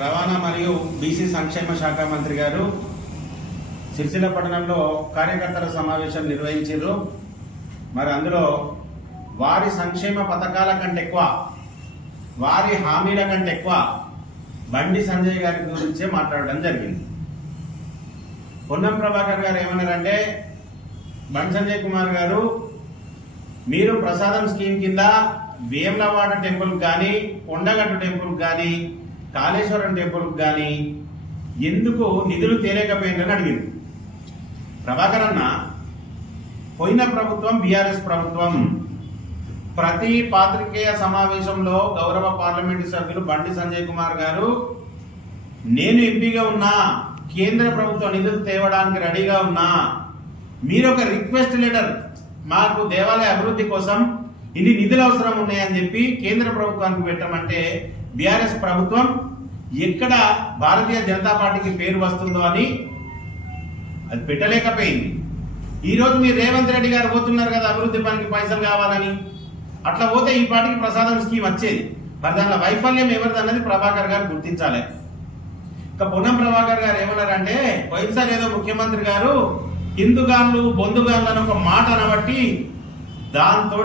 రవాణా మరియు బీసీ సంక్షేమ శాఖ మంత్రి గారు సిరిసిల్ల పట్టణంలో కార్యకర్తల సమావేశం నిర్వహించారు. మరి అందులో వారి సంక్షేమ పథకాల కంటే ఎక్కువ, వారి హామీల కంటే ఎక్కువ బండి సంజయ్ గారి గురించే మాట్లాడడం జరిగింది. పొన్నం ప్రభాకర్ గారు ఏమన్నారంటే, బండి సంజయ్ కుమార్ గారు మీరు ప్రసాదం స్కీమ్ కింద వేములవాడ టెంపుల్ కానీ, కొండగట్టు టెంపుల్ కానీ, కాళేశ్వరం టెంపుల్ కానీ ఎందుకు నిధులు తేలేకపోయిందని అడిగింది. ప్రభాకర్ అన్న, పోయిన ప్రభుత్వం బీఆర్ఎస్ ప్రభుత్వం ప్రతి పాత్రికేయ సమావేశంలో గౌరవ పార్లమెంటు సభ్యులు బండి సంజయ్ కుమార్ గారు నేను ఎంపీగా ఉన్నా, కేంద్ర ప్రభుత్వం నిధులు తేవడానికి రెడీగా ఉన్నా, మీరు ఒక రిక్వెస్ట్ లెటర్ మాకు దేవాలయ అభివృద్ధి కోసం ఇన్ని నిధులు అవసరం ఉన్నాయని చెప్పి కేంద్ర ప్రభుత్వానికి పెట్టమంటే బీఆర్ఎస్ ప్రభుత్వం ఎక్కడ భారతీయ జనతా పార్టీకి పేరు వస్తుందో అని అది పెట్టలేకపోయింది. ఈరోజు మీరు రేవంత్ రెడ్డి గారు పోతున్నారు కదా అభివృద్ధి పనికి పైసలు కావాలని, అట్లా పోతే ఈ పార్టీకి ప్రసాదం స్కీమ్ వచ్చేది. మరి దానిలో వైఫల్యం ఎవరిదన్నది ప్రభాకర్ గారు గుర్తించాలి. ఇక పొన్నం ప్రభాకర్ గారు ఏమన్నారంటే, పోయినసారి ఏదో ముఖ్యమంత్రి గారు హిందుగాన్లు బొందుగాన్లు అని ఒక మాట అనబట్టి దాంతో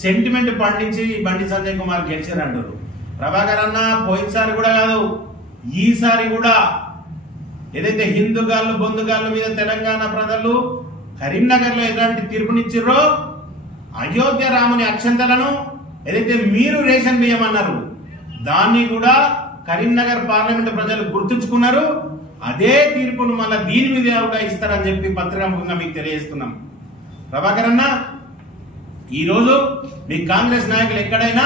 సెంటిమెంట్ పండించి బండి సంజయ్ కుమార్ గెలిచారంటారు. ప్రభాకర్ అన్న, పోయినసారి కూడా కాదు, ఈసారి కూడా ఏదైతే హిందుగాళ్ళు బొందుగాళ్ళ మీద తెలంగాణ ప్రజలు కరీంనగర్ లో ఎలాంటి తీర్పునిచ్చిర్రో, అయోధ్య రాముని అక్షంతలను ఏదైతే మీరు రేషన్ బియ్యం అన్నారు దాన్ని కూడా కరీంనగర్ పార్లమెంట్ ప్రజలు గుర్తుంచుకున్నారు. అదే తీర్పును మళ్ళీ దీని మీద కూడా ఇస్తారని చెప్పి పత్రికాముఖంగా మీకు తెలియజేస్తున్నాం. ప్రభాకర్ అన్న, ఈరోజు మీ కాంగ్రెస్ నాయకులు ఎక్కడైనా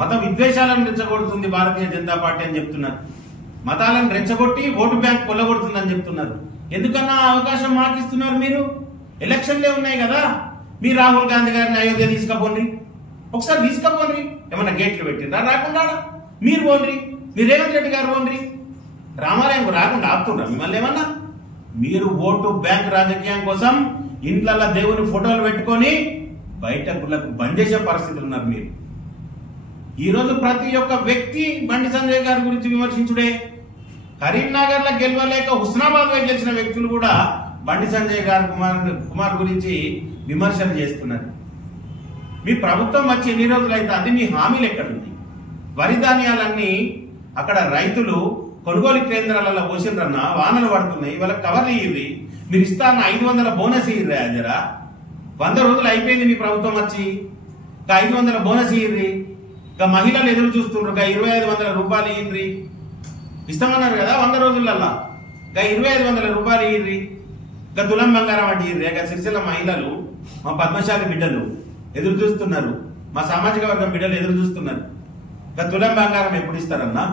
మత విద్వేషాలను రెచ్చగొడుతుంది భారతీయ జనతా పార్టీ అని చెప్తున్నారు. మతాలను రెచ్చగొట్టి ఓటు బ్యాంక్ కొల్లగొడుతుందని చెప్తున్నారు. ఎందుకన్నా అవకాశం మాకిస్తున్నారు? మీరు ఎలక్షన్లే ఉన్నాయి కదా, మీరు రాహుల్ గాంధీ గారిని అయోధ్య తీసుకపోండి, ఒకసారి తీసుకపోండి. ఏమన్నా గేట్లు పెట్టిందా? రాకుండా మీరు పోండి, మీరు రేవంత్ రెడ్డి గారు పోండి. రామాలయంకు రాకుండా ఆపుతుండ్రా మిమ్మల్ని ఏమన్నా? మీరు ఓటు బ్యాంక్ రాజకీయం కోసం ఇంట్ల దేవుని ఫోటోలు పెట్టుకొని బయట గుళ్ళకు బంద్ చేసే పరిస్థితులు ఉన్నారు మీరు. ఈరోజు ప్రతి ఒక్క వ్యక్తి బండి సంజయ్ గారి గురించి విమర్శించుడే. కరీంనగర్ లో గెలవలేక హుస్నాబాద్ లో గెలిచిన వ్యక్తులు కూడా బండి సంజయ్ గారి కుమార్ గురించి విమర్శలు చేస్తున్నారు. మీ ప్రభుత్వం వచ్చి ఎన్ని రోజులు అయితే అది మీ హామీలు ఎక్కడుంది? వరి ధాన్యాలన్నీ అక్కడ రైతులు కొనుగోలు కేంద్రాలలో పోసిండ్రన్నా, వానలు పడుతున్నాయి, వాళ్ళకి కవర్లు ఇయ్యి, మీరు ఇస్తాన్న 500 బోనస్ ఇయ్యి. జరా 100 రోజులు అయిపోయింది మీ ప్రభుత్వం వచ్చి, 500 బోనస్ ఇయ్యి. ఇక మహిళలు ఎదురు చూస్తుండ్రు, 2500 రూపాయలు ఇయ్యి. ఇస్తామన్నారు కదా 100 రోజులల్లా, 2500 రూపాయలు ఇయ్యి. ఇక తులం బంగారం అంటే ఇయ్యి. ఇక సిరిసిల్ల మహిళలు, మా పద్మశాలి బిడ్డలు ఎదురు చూస్తున్నారు, మా సామాజిక వర్గం బిడ్డలు ఎదురు చూస్తున్నారు. ఇక తులం బంగారం ఎప్పుడు ఇస్తారన్నా?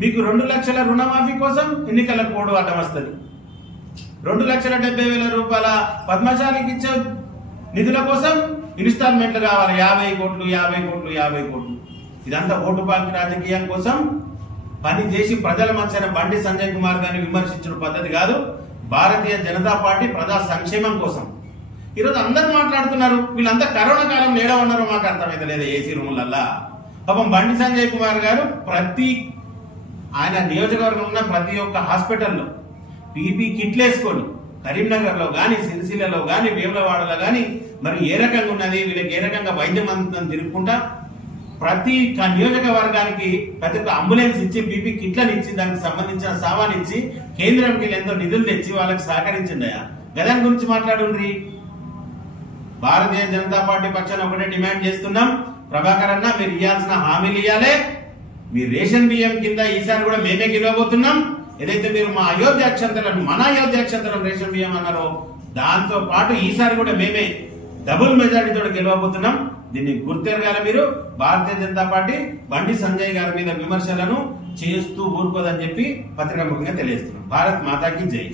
మీకు 2 లక్షల రుణమాఫీ కోసం ఎన్నికల కోడ్ అడ్డం వస్తుంది. 2,70,000 రూపాయల పద్మశాలికి ఇచ్చే నిధుల కోసం ఇన్స్టాల్మెంట్లు కావాలి, 50 కోట్లు 50 కోట్లు 50 కోట్లు. ఇదంతా ఓటు బ్యాంక్ రాజకీయం కోసం పని చేసి ప్రజల మధ్యన బండి సంజయ్ కుమార్ గారిని విమర్శించిన పద్ధతి కాదు. భారతీయ జనతా పార్టీ ప్రజా సంక్షేమం కోసం ఈరోజు అందరూ మాట్లాడుతున్నారు. వీళ్ళంతా కరోనా కాలం లేడవన్నారో మాకు అర్థమైతే లేదు. ఏసీ రూములల్లా పాపం బండి సంజయ్ కుమార్ గారు ఆయన నియోజకవర్గం ఉన్న ప్రతి ఒక్క హాస్పిటల్లో పీపీ కిట్లు వేసుకొని కరీంనగర్ లో గాని, సిరిసిల్లలో గాని, వేములవాడలో గాని మరి ఏ రకంగా ఉన్నది, వీళ్ళకి ఏ రకంగా వైద్యం అందుతుందని తిరుగుకుంటా ప్రతి నియోజకవర్గానికి ప్రతి ఒక్క అంబులెన్స్ ఇచ్చి, పీపీ కిట్లను ఇచ్చి, దానికి సంబంధించిన సామాన్ ఇచ్చి, కేంద్రంకి ఎంతో నిధులు తెచ్చి వాళ్ళకి సహకరించిందయా. గదాని గురించి మాట్లాడుండ్రి. భారతీయ జనతా పార్టీ పక్షాన ఒకటే డిమాండ్ చేస్తున్నాం, ప్రభాకర్ అన్న, మీరు ఇవ్వాల్సిన హామీలు ఇవ్వాలి. మీ రేషన్ బియ్యం కింద ఈసారి కూడా మేమే గెలవబోతున్నాం. ఏదైతే మీరు మన అయోధ్య అక్షంతలను రేషన్ బియ్యం అన్నారో దాంతో పాటు ఈసారి కూడా మేమే డబుల్ మెజారిటీతో గెలవబోతున్నాం. దీన్ని గుర్తెరగాల మీరు. భారతీయ జనతా పార్టీ బండి సంజయ్ గారి మీద విమర్శలను చేస్తూ ఊరుకోదని చెప్పి పత్రికాముఖంగా తెలియజేస్తున్నాం. భారత్ మాతాకి జై.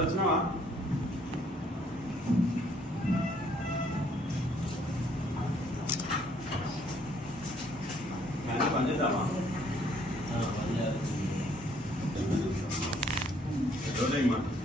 వచ్చినావా? మాట